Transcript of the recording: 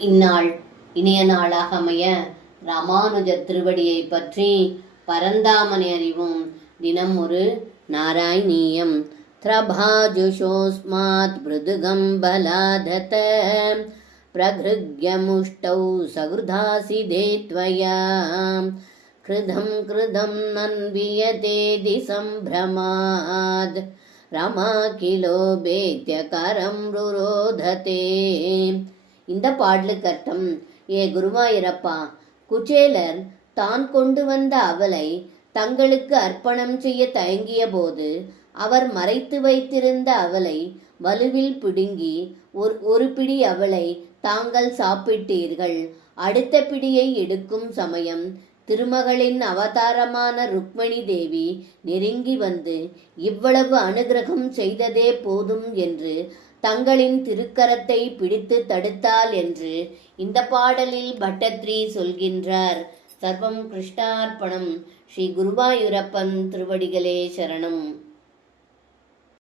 இந்நாள் இனிய நாளாக அமைய ராமானுஜர் திருவடியை பற்றி பரந்தாமனை அறிவும். தினம் ஒரு நாராயணீயம். த்ரபாஜுஷோஸ்மாத் மிருதுகம் பலாதத பிரகிருக்யமுஷ்டௌ சகுதாசிதே த்வயா கிருதம் கிருதம் நன்வியதேதி சம்பிரமாத் ரமா கிலோபேத்யகரம் ருரோததே. இந்த பாடலுக்கு அர்த்தம்: ஏ குருவாயூரப்பா, குச்சேலர் தான் கொண்டு வந்த அவலை தங்களுக்கு அர்ப்பணம் செய்ய தயங்கிய போது அவர் மறைத்து வைத்திருந்த அவலை வலுவில் பிடுங்கி ஒரு பிடி அவளை தாங்கள் சாப்பிட்டீர்கள். அடுத்த பிடியை எடுக்கும் சமயம் திருமகளின் அவதாரமான ருக்மணி தேவி நெருங்கி வந்து இவ்வளவு அனுகிரகம் செய்ததே போதும் என்று தங்களின் திருக்கரத்தை பிடித்து தடுத்தாள் என்று இந்த பாடலில் பட்டத்ரி சொல்கின்றார். சர்வம் கிருஷ்ணார்ப்பணம். ஸ்ரீ குருவாயூரப்பன் திருவடிகளே சரணம்.